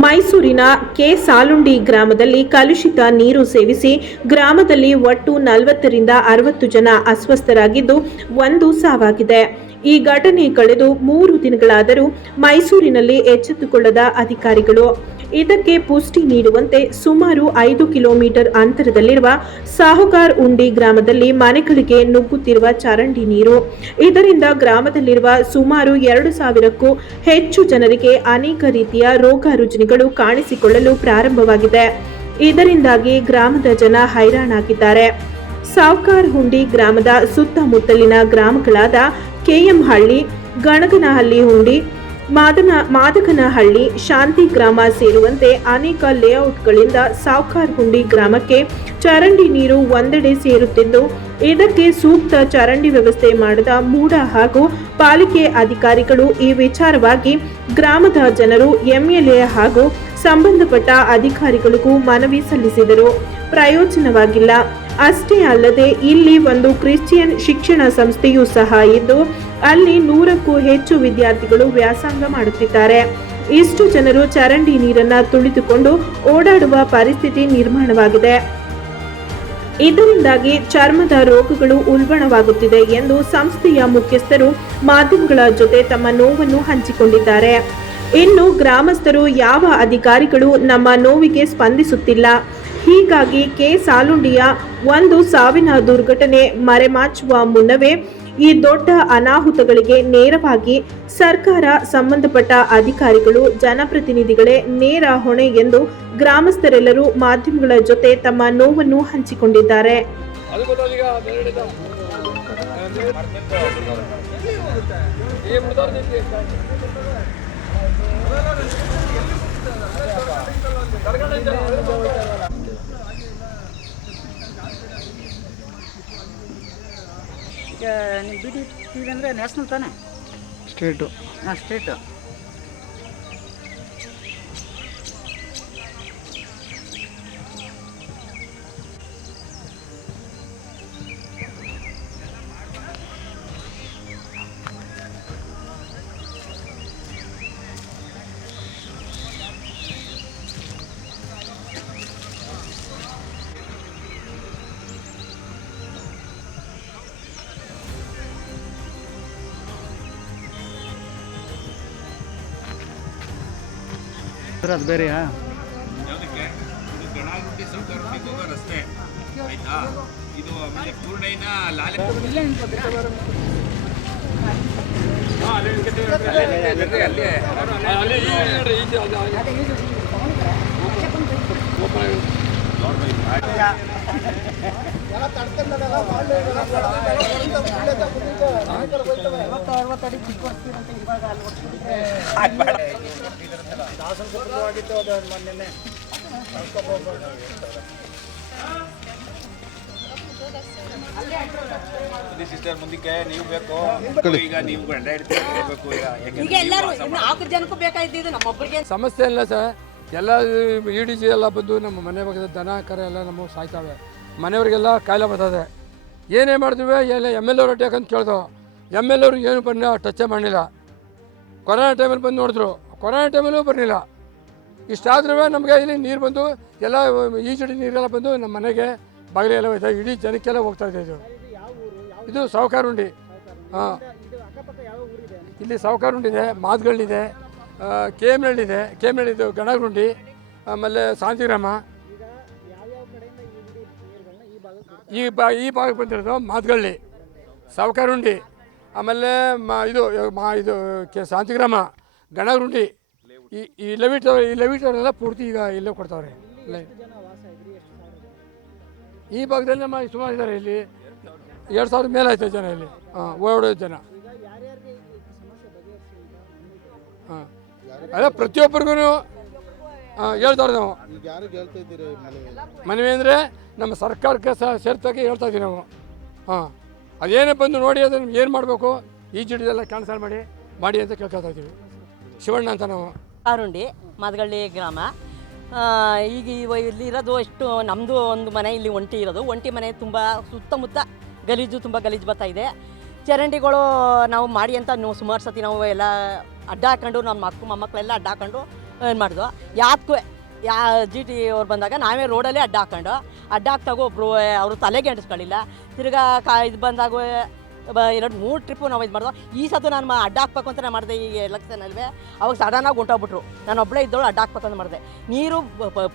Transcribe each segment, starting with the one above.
ಮೈಸೂರಿನ ಕೆ ಸಾಲುಂಡಿ ಗ್ರಾಮದಲ್ಲಿ ಕಲುಷಿತ ನೀರು ಸೇವಿಸಿ ಗ್ರಾಮದಲ್ಲಿ ಒಟ್ಟು 40ರಿಂದ 60 ಜನ ಅಸ್ವಸ್ಥರಾಗಿದ್ದು ಒಂದು ಸಾವಾಗಿದೆ. ಈ ಘಟನೆ ಕಳೆದು 3 ದಿನಗಳಾದರೂ ಮೈಸೂರಿನಲ್ಲಿ ಎಚ್ಚೆತ್ತುಕೊಳ್ಳದ ಅಧಿಕಾರಿಗಳು ಇದಕ್ಕೆ ಪುಷ್ಟಿ ನೀಡುವಂತೆ ಸುಮಾರು 5 ಕಿಲೋಮೀಟರ್ ಅಂತರದಲ್ಲಿರುವ ಸಾಹುಕಾರ್ ಉಂಡಿ ಗ್ರಾಮದಲ್ಲಿ ಮನೆಗಳಿಗೆ ನುಗ್ಗುತ್ತಿರುವ ಚರಂಡಿ ನೀರು. ಇದರಿಂದ ಗ್ರಾಮದಲ್ಲಿರುವ ಸುಮಾರು 2,000ಕ್ಕೂ ಹೆಚ್ಚು ಜನರಿಗೆ ಅನೇಕ ರೀತಿಯ ರೋಗ ರುಜಿನಗಳು ಕಾಣಿಸಿಕೊಳ್ಳಲು ಪ್ರಾರಂಭವಾಗಿದೆ. ಇದರಿಂದಾಗಿ ಗ್ರಾಮದ ಜನ ಹೈರಾಣಾಗಿದ್ದಾರೆ. ಸಾಹುಕಾರ್ ಹುಂಡಿ ಗ್ರಾಮದ ಸುತ್ತಮುತ್ತಲಿನ ಗ್ರಾಮಗಳಾದ ಕೆಎಂಹಳ್ಳಿ, ಗಣಗನಹಳ್ಳಿ ಹುಂಡಿ, ಮಾದಕನಹಳ್ಳಿ, ಶಾಂತಿ ಗ್ರಾಮ ಸೇರುವಂತೆ ಅನೇಕ ಲೇಔಟ್ಗಳಿಂದ ಸಾಹುಕಾರ್ ಹುಂಡಿ ಗ್ರಾಮಕ್ಕೆ ಚರಂಡಿ ನೀರು ಒಂದೆಡೆ ಸೇರುತ್ತಿದ್ದು, ಇದಕ್ಕೆ ಸೂಕ್ತ ಚರಂಡಿ ವ್ಯವಸ್ಥೆ ಮಾಡದ ಮೂಡ ಹಾಗೂ ಪಾಲಿಕೆ ಅಧಿಕಾರಿಗಳು ಈ ವಿಚಾರವಾಗಿ ಗ್ರಾಮದ ಜನರು ಎಂಎಲ್ಎ ಹಾಗೂ ಸಂಬಂಧಪಟ್ಟ ಅಧಿಕಾರಿಗಳಿಗೂ ಮನವಿ ಸಲ್ಲಿಸಿದರು. ಪ್ರಯೋಜನವಾಗಿಲ್ಲ. ಅಷ್ಟೇ ಅಲ್ಲದೆ ಇಲ್ಲಿ ಒಂದು ಕ್ರಿಶ್ಚಿಯನ್ ಶಿಕ್ಷಣ ಸಂಸ್ಥೆಯೂ ಸಹ ಇದ್ದು ಅಲ್ಲಿ 100ಕ್ಕೂ ಹೆಚ್ಚು ವಿದ್ಯಾರ್ಥಿಗಳು ವ್ಯಾಸಂಗ ಮಾಡುತ್ತಿದ್ದಾರೆ. ಇಷ್ಟು ಜನರು ಚರಂಡಿ ನೀರನ್ನ ತುಳಿದುಕೊಂಡು ಓಡಾಡುವ ಪರಿಸ್ಥಿತಿ ನಿರ್ಮಾಣವಾಗಿದೆ. ಇದರಿಂದಾಗಿ ಚರ್ಮದ ರೋಗಗಳು ಉಲ್ಬಣವಾಗುತ್ತಿದೆ ಎಂದು ಸಂಸ್ಥೆಯ ಮುಖ್ಯಸ್ಥರು ಮಾಧ್ಯಮಗಳ ಜೊತೆ ತಮ್ಮ ನೋವನ್ನು ಹಂಚಿಕೊಂಡಿದ್ದಾರೆ. ಇನ್ನು ಗ್ರಾಮಸ್ಥರು ಯಾವ ಅಧಿಕಾರಿಗಳು ನಮ್ಮ ನೋವಿಗೆ ಸ್ಪಂದಿಸುತ್ತಿಲ್ಲ. ಹೀಗಾಗಿ ಕೆ ಸಾಲುಂಡಿಯ ಒಂದು ಸಾವಿನ ದುರ್ಘಟನೆ ಮರೆಮಾಚುವ ಮುನ್ನವೇ ಈ ದೊಡ್ಡ ಅನಾಹುತಗಳಿಗೆ ನೇರವಾಗಿ ಸರ್ಕಾರ, ಸಂಬಂಧಪಟ್ಟ ಅಧಿಕಾರಿಗಳು, ಜನಪ್ರತಿನಿಧಿಗಳೇ ನೇರ ಹೊಣೆ ಎಂದು ಗ್ರಾಮಸ್ಥರೆಲ್ಲರೂ ಮಾಧ್ಯಮಗಳ ಜೊತೆ ತಮ್ಮ ನೋವನ್ನು ಹಂಚಿಕೊಂಡಿದ್ದಾರೆ. ಈಗ ನಿಮ್ಮ ಬಿ ಡಿ ಟಿ ವಿ ಅಂದರೆ ನ್ಯಾಷನಲ್ ತಾನೇ? ಸ್ಟೇಟು. ಹಾಂ, ಸ್ಟೇಟು. ಅದು ಬೇರೆಯಾ? ಯಾವುದಕ್ಕೆ ಇದು ಗಣಾಗುಂಡಿ ಸಾಹುಕಾರುಂಡಿಗೆ ಹೋಗೋ ರಸ್ತೆ ಆಯ್ತಾ. ಇದು ಆಮೇಲೆ ಪೂರ್ಣಯ್ಯನ ಲಾಲೆ ಸಿಸ್ಟರ್ ಮುಂದಕ್ಕೆ ನೀವು ಬೇಕು. ಈಗ ನೀವು ಗಂಡ ಹಿಡ್ಬೇಕು. ಈಗ ಎಲ್ಲರೂ 4 ಜನಕ್ಕೂ ಬೇಕಾಗಿದ್ದು ನಮ್ಮೊಬ್ಬರಿಗೆ ಸಮಸ್ಯೆ ಇಲ್ಲ ಸರ್. ಎಲ್ಲ ಇ.ಡಿ. ಜಿ ಎಲ್ಲ ಬಂದು ನಮ್ಮ ಮನೆ ಬಗ್ಗೆ ದನ ಕರ ಎಲ್ಲ ನಮಗೆ ಸಾಯ್ತಾವೆ. ಮನೆಯವರಿಗೆಲ್ಲ ಕಾಯಿಲೆ ಬರ್ತದೆ. ಏನೇ ಮಾಡ್ತೀವಿ ಎಲ್ಲ MLA ಅವ್ರು ಅಟ್ಯಾಕ್ ಅಂತ ಕೇಳ್ದೋ. MLA ಅವರು ಏನು ಬಂದು ಟಚ್ಚೇ ಮಾಡಲಿಲ್ಲ. ಕೊರೋನಾ ಟೈಮಲ್ಲಿ ಬಂದು ನೋಡಿದ್ರು, ಕೊರೋನಾ ಟೈಮಲ್ಲೂ ಬರಲಿಲ್ಲ. ಇಷ್ಟಾದ್ರೂ ನಮಗೆ ಇಲ್ಲಿ ನೀರು ಬಂದು ಎಲ್ಲ ಈಜುಡಿ ನೀರೆಲ್ಲ ಬಂದು ನಮ್ಮ ಮನೆಗೆ ಬಾಗಿಲೆಲ್ಲ ಹೋಯ್ತಾ, ಇಡೀ ಜನಕ್ಕೆಲ್ಲ ಹೋಗ್ತಾಯಿದೆ. ಇದು ಸಾಹುಕಾರ್ ಉಂಡಿ. ಹಾಂ, ಇಲ್ಲಿ ಸಾಹುಕಾರ್ ಉಂಡಿ ಇದೆ, ಮಾದಗಳ್ಳಿದೆ, KM ಇದೆ, KM ಇದು ಗಣಗುಂಡಿ, ಆಮೇಲೆ ಶಾಂತಿಗ್ರಾಮ. ಈ ಭಾಗಕ್ಕೆ ಬಂದಿರೋದು ಮಾದಗಳ್ಳಿ, ಸಾಹುಕಾರ್ ಉಂಡಿ, ಆಮೇಲೆ ಇದು ಶಾಂತಿಗ್ರಾಮ, ಗಣಗುಂಡಿ. ಈ ಲೆವಿಟವರೆಲ್ಲ ಪೂರ್ತಿ ಈಗ ಇಲ್ಲೇ ಕೊಡ್ತಾವ್ರೆ. ಈ ಭಾಗದಲ್ಲಿ ನಮ್ಮ ಸುಮಾರು ಇದ್ದಾರೆ. ಇಲ್ಲಿ 2,000 ಮೇಲೆ ಆಯ್ತು ಜನ ಇಲ್ಲಿ. ಓಡಾಡೋ ಜನ. ಹಾಂ, ಅದೇ ಪ್ರತಿಯೊಬ್ಬರಿಗೂ ಹೇಳ್ತಾರೆ ನಾವು. ಮನವಿ ಅಂದರೆ ನಮ್ಮ ಸರ್ಕಾರಕ್ಕೆ ಸೇರ್ತಾಗೆ ಹೇಳ್ತಾ ಇದ್ದೀವಿ ನಾವು. ಹಾಂ, ಅದೇನೇ ಬಂದು ನೋಡಿ ಅದನ್ನು ಏನು ಮಾಡಬೇಕು, ಈ ಜಿಡಿದೆಲ್ಲ ಕ್ಯಾನ್ಸಲ್ ಮಾಡಿ ಅಂತ ಕೇಳ್ಕೊತಾ ಇದ್ದೀವಿ. ಶಿವಣ್ಣ ಅಂತ ನಾವು. ಆರುಂಡಿ ಮಾದಗಳ್ಳಿ ಗ್ರಾಮ. ಈಗ ಇಲ್ಲಿ ಇರೋದು ಎಷ್ಟು, ನಮ್ಮದು ಒಂದು ಮನೆ ಇಲ್ಲಿ ಒಂಟಿ ಇರೋದು. ಒಂಟಿ ಮನೆ ತುಂಬ ಸುತ್ತಮುತ್ತ ತುಂಬ ಗಲೀಜು ಬರ್ತಾ ಇದೆ. ಚರಂಡಿಗಳು ನಾವು ಮಾಡಿ ಅಂತ ಸುಮಾರು ಸತಿ ನಾವು ಎಲ್ಲ ಅಡ್ಡ ಹಾಕೊಂಡು ನಮ್ಮ ಮೊಮ್ಮಕ್ಕಳೆಲ್ಲ ಅಡ್ಡ ಹಾಕೊಂಡು ಏನು ಮಾಡಿದ್ವು, ಯಾತಕ್ಕೂ ಜಿ ಟಿ ಅವ್ರು ಬಂದಾಗ ನಾವೇ ರೋಡಲ್ಲೇ ಅಡ್ಡ ಹಾಕ್ತಾಗ ಒಬ್ಬರು ಅವರು ತಲೆಗೆ ಅಂಟಿಸ್ಕೊಳ್ಳಿಲ್ಲ. ತಿರ್ಗಾ ಇದು ಬಂದಾಗ 2-3 ಟ್ರಿಪ್ಪು ನಾವು ಇದು ಮಾಡಿದ್ವು. ಈ ಸತ್ತು ನಾನು ಅಡ್ಡ ಹಾಕ್ಬೇಕು ಅಂತ ನಾನು ಮಾಡಿದೆ. ಈ ಎಲೆಕ್ಷನಲ್ವೇ ಅವಾಗ ಸಡನ್ನಾಗಿ ಹೊಂಟೋಗ್ಬಿಟ್ರು. ನಾನು ಒಬ್ಬಳೇ ಇದ್ದವಳು ಅಡ್ಡ ಹಾಕ್ಬೇಕು ಅಂತ ಮಾಡಿದೆ. ನೀರು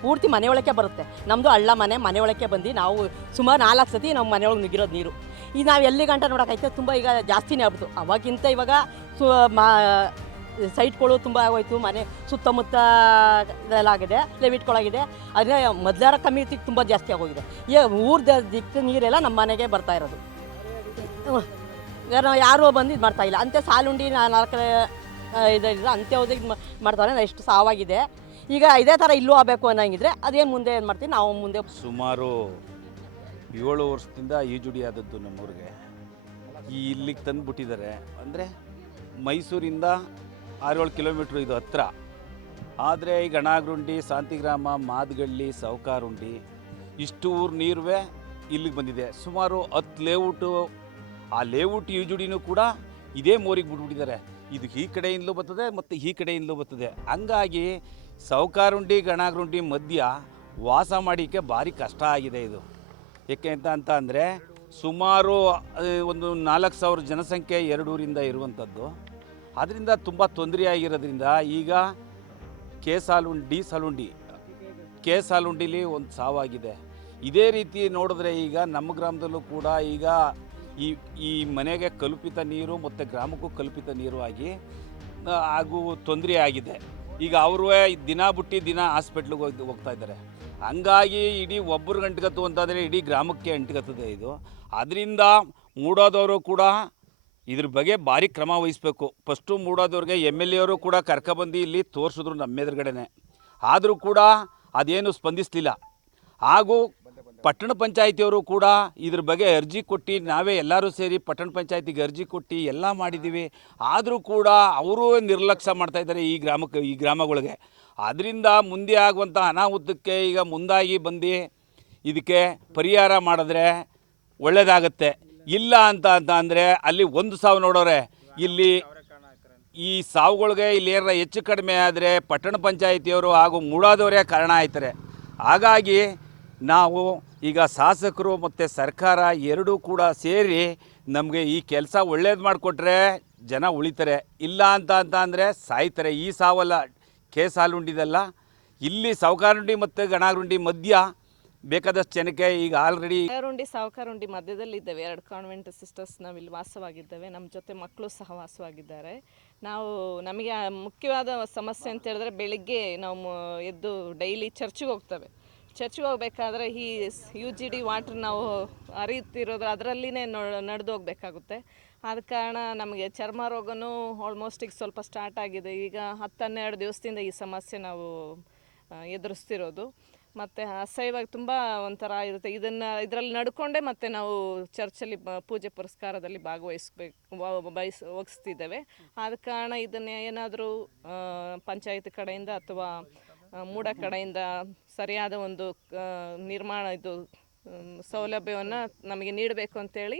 ಪೂರ್ತಿ ಮನೆಯೊಳಕ್ಕೆ ಬರುತ್ತೆ. ನಮ್ಮದು ಹಳ್ಳ ಮನೆಯೊಳಕ್ಕೆ ಬಂದು ನಾವು ಸುಮಾರು 4 ಸತಿ ನಮ್ಮ ಮನೆಯೊಳಗೆ ನುಗ್ಗಿರೋದು ನೀರು. ಈಗ ನಾವು ಎಲ್ಲಿ ಗಂಟ ನೋಡೋಕ್ಕೈತೆ, ತುಂಬ ಈಗ ಜಾಸ್ತಿನೇ ಆಗ್ಬಿಟ್ಟು. ಅವಾಗಿಂತ ಇವಾಗ ಸೈಟ್ಗಳು ತುಂಬ ಆಗೋಯ್ತು. ಮನೆ ಸುತ್ತಮುತ್ತ ಇದೆಲ್ಲ ಆಗಿದೆ, ಲೆವಿಟ್ಗಳಾಗಿದೆ. ಅದೇ ಮೊದಲಾರ ಕಮ್ಯುನಿಟಿಗೆ ತುಂಬ ಜಾಸ್ತಿ ಆಗೋಗಿದೆ. ಈಗ ಊರ್ದ ದಿಕ್ಕು ನೀರೆಲ್ಲ ನಮ್ಮ ಮನೆಗೆ ಬರ್ತಾ ಇರೋದು. ಯಾರೂ ಬಂದು ಇದು ಮಾಡ್ತಾಯಿಲ್ಲ. ಅಂತೆ ಸಾಲುಂಡಿ 4 ಇದರಿಂದ ಅಂತ್ಯವ್ದು ಇದು ಮಾಡ್ತಾರೆ. ಎಷ್ಟು ಸಾವಾಗಿದೆ. ಈಗ ಇದೇ ಥರ ಇಲ್ಲೂ ಆಗಬೇಕು ಅನ್ನಂಗಿದ್ರೆ ಅದೇನು ಮುಂದೆ ಏನು ಮಾಡ್ತೀವಿ ನಾವು ಮುಂದೆ. ಸುಮಾರು 7 ವರ್ಷದಿಂದ ಈಜುಡಿ ಆದದ್ದು ನಮ್ಮೂರಿಗೆ. ಇಲ್ಲಿಗೆ ತಂದುಬಿಟ್ಟಿದ್ದಾರೆ. ಅಂದರೆ ಮೈಸೂರಿಂದ 6-7 ಕಿಲೋಮೀಟ್ರ್ ಇದು ಹತ್ತಿರ. ಆದರೆ ಈ ಗಣಾಗುಂಡಿ, ಶಾಂತಿಗ್ರಾಮ, ಮಾದಗಳ್ಳಿ, ಸೌಕಾರುಂಡಿ ಇಷ್ಟು ಊರು ನೀರುವೆ ಇಲ್ಲಿಗೆ ಬಂದಿದೆ. ಸುಮಾರು 10 ಲೇಔಟು. ಆ ಲೇಔಟ್ ಈಜುಡಿನೂ ಕೂಡ ಇದೇ ಮೋರಿಗೆ ಬಿಟ್ಬಿಟ್ಟಿದ್ದಾರೆ. ಇದು ಈ ಕಡೆಯಿಂದಲೂ ಬರ್ತದೆ ಮತ್ತು ಈ ಕಡೆಯಿಂದಲೂ ಬರ್ತದೆ. ಹಂಗಾಗಿ ಸೌಕಾರುಂಡಿ, ಗಣಾಗುಂಡಿ ಮಧ್ಯ ವಾಸ ಮಾಡೋಕ್ಕೆ ಭಾರಿ ಕಷ್ಟ ಆಗಿದೆ ಇದು. ಏಕೆ ಅಂತ ಅಂದರೆ ಸುಮಾರು ಒಂದು 4,000 ಜನಸಂಖ್ಯೆ 2 ಊರಿಂದ ಇರುವಂಥದ್ದು. ಅದರಿಂದ ತುಂಬ ತೊಂದರೆ ಆಗಿರೋದ್ರಿಂದ ಈಗ ಕೆ ಸಾಲುಂಡಿಲಿ ಒಂದು ಸಾವಾಗಿದೆ. ಇದೇ ರೀತಿ ನೋಡಿದ್ರೆ ಈಗ ನಮ್ಮ ಗ್ರಾಮದಲ್ಲೂ ಕೂಡ ಈಗ ಈ ಮನೆಗೆ ಕಲುಷಿತ ನೀರು ಮತ್ತು ಗ್ರಾಮಕ್ಕೂ ಕಲುಷಿತ ನೀರು ಆಗಿ ಹಾಗೂ ತೊಂದರೆ ಆಗಿದೆ. ಈಗ ಅವರು ದಿನ ಬಿಟ್ಟು ದಿನ ಹಾಸ್ಪಿಟ್ಲಿಗೆ ಹೋಗ್ತಾ ಇದ್ದಾರೆ. ಹಂಗಾಗಿ ಇಡೀ ಒಬ್ಬರು ಅಂಟ್ಕತ್ತು ಅಂತಂದರೆ ಇಡೀ ಗ್ರಾಮಕ್ಕೆ ಅಂಟ್ಕತ್ತದೆ ಇದು. ಅದರಿಂದ ಮೂಡೋದವರು ಕೂಡ ಇದ್ರ ಬಗ್ಗೆ ಭಾರಿ ಕ್ರಮ ವಹಿಸಬೇಕು. ಫಸ್ಟು ಮೂಡೋದವ್ರಿಗೆ MLA ಅವರು ಕೂಡ ಕರ್ಕೊಬಂದು ಇಲ್ಲಿ ತೋರಿಸಿದ್ರು ನಮ್ಮ ಎದುರುಗಡೆನೆ. ಆದರೂ ಕೂಡ ಅದೇನು ಸ್ಪಂದಿಸಲಿಲ್ಲ. ಹಾಗೂ ಪಟ್ಟಣ ಪಂಚಾಯಿತಿಯವರು ಕೂಡ ಇದ್ರ ಬಗ್ಗೆ ಅರ್ಜಿ ಕೊಟ್ಟು ನಾವೇ ಎಲ್ಲರೂ ಸೇರಿ ಪಟ್ಟಣ ಪಂಚಾಯಿತಿಗೆ ಅರ್ಜಿ ಕೊಟ್ಟು ಎಲ್ಲ ಮಾಡಿದ್ದೀವಿ. ಆದರೂ ಕೂಡ ಅವರು ನಿರ್ಲಕ್ಷ್ಯ ಮಾಡ್ತಾಯಿದ್ದಾರೆ ಈ ಗ್ರಾಮಗಳಿಗೆ. ಅದರಿಂದ ಮುಂದೆ ಆಗುವಂಥ ಅನಾಹುತಕ್ಕೆ ಈಗ ಮುಂದಾಗಿ ಬಂದು ಇದಕ್ಕೆ ಪರಿಹಾರ ಮಾಡಿದ್ರೆ ಒಳ್ಳೆಯದಾಗತ್ತೆ. ಇಲ್ಲ ಅಂತ ಅಂದರೆ ಅಲ್ಲಿ 1 ಸಾವು ನೋಡೋರೆ. ಇಲ್ಲಿ ಈ ಸಾವುಗಳಿಗೆ ಇಲ್ಲಿ ಏನಾರ ಹೆಚ್ಚು ಕಡಿಮೆ ಆದರೆ ಪಟ್ಟಣ ಪಂಚಾಯಿತಿಯವರು ಹಾಗೂ ಮೂಡಾದವರೇ ಕಾರಣ ಆಯ್ತಾರೆ. ಹಾಗಾಗಿ ನಾವು ಈಗ ಶಾಸಕರು ಮತ್ತು ಸರ್ಕಾರ ಎರಡೂ ಕೂಡ ಸೇರಿ ನಮಗೆ ಈ ಕೆಲಸ ಒಳ್ಳೇದು ಮಾಡಿಕೊಟ್ರೆ ಜನ ಉಳಿತಾರೆ. ಇಲ್ಲ ಅಂತ ಅಂದರೆ ಸಾಯ್ತಾರೆ. ಈ ಸಾವಲ್ಲ ಕೆ ಸಾಲುಂಡಿದಲ್ಲ, ಇಲ್ಲಿ ಸೌಕಾರುಂಡಿ ಮತ್ತು ಗಣಾಗುಂಡಿ ಮಧ್ಯ ಬೇಕಾದಷ್ಟು ಜನಕ್ಕೆ ಈಗ ಆಲ್ರೆಡಿ ಗಣಾಗುಂಡಿ ಸಾವುಕಾರುಂಡಿ ಮಧ್ಯದಲ್ಲಿದ್ದೇವೆ. 2 ಕಾನ್ವೆಂಟ್ ಸಿಸ್ಟರ್ಸ್ ನಾವಿಲ್ಲಿ ವಾಸವಾಗಿದ್ದೇವೆ. ನಮ್ಮ ಜೊತೆ ಮಕ್ಕಳು ಸಹ ವಾಸವಾಗಿದ್ದಾರೆ. ನಮಗೆ ಮುಖ್ಯವಾದ ಸಮಸ್ಯೆ ಅಂತ ಹೇಳಿದ್ರೆ ಬೆಳಿಗ್ಗೆ ನಾವು ಎದ್ದು ಡೈಲಿ ಚರ್ಚಿಗೆ ಹೋಗ್ತೇವೆ. ಚರ್ಚಿಗೆ ಹೋಗ್ಬೇಕಾದ್ರೆ ಈ UGD ವಾಟ್ರ್ ನಾವು ಹರಿಯುತ್ತಿರೋದು ಅದರಲ್ಲಿನೇ ನಡೆದು ಹೋಗ್ಬೇಕಾಗುತ್ತೆ. ಆದ ಕಾರಣ ನಮಗೆ ಚರ್ಮ ರೋಗನೂ ಆಲ್ಮೋಸ್ಟ್ ಈಗ ಸ್ವಲ್ಪ ಸ್ಟಾರ್ಟ್ ಆಗಿದೆ. ಈಗ 10-12 ದಿವಸದಿಂದ ಈ ಸಮಸ್ಯೆ ನಾವು ಎದುರಿಸ್ತಿರೋದು. ಮತ್ತು ಅಸಹ್ಯವಾಗಿ ತುಂಬ ಒಂಥರ ಇರುತ್ತೆ. ಇದರಲ್ಲಿ ನಡ್ಕೊಂಡೇ ಮತ್ತು ನಾವು ಚರ್ಚಲ್ಲಿ ಪೂಜೆ ಪುರಸ್ಕಾರದಲ್ಲಿ ವಹಿಸ್ತಿದ್ದೇವೆ. ಆದ ಕಾರಣ ಇದನ್ನು ಏನಾದರೂ ಪಂಚಾಯತ್ ಕಡೆಯಿಂದ ಅಥವಾ ಮೂಡ ಕಡೆಯಿಂದ ಸರಿಯಾದ ಒಂದು ಸೌಲಭ್ಯವನ್ನು ನಮಗೆ ನೀಡಬೇಕು ಅಂತೇಳಿ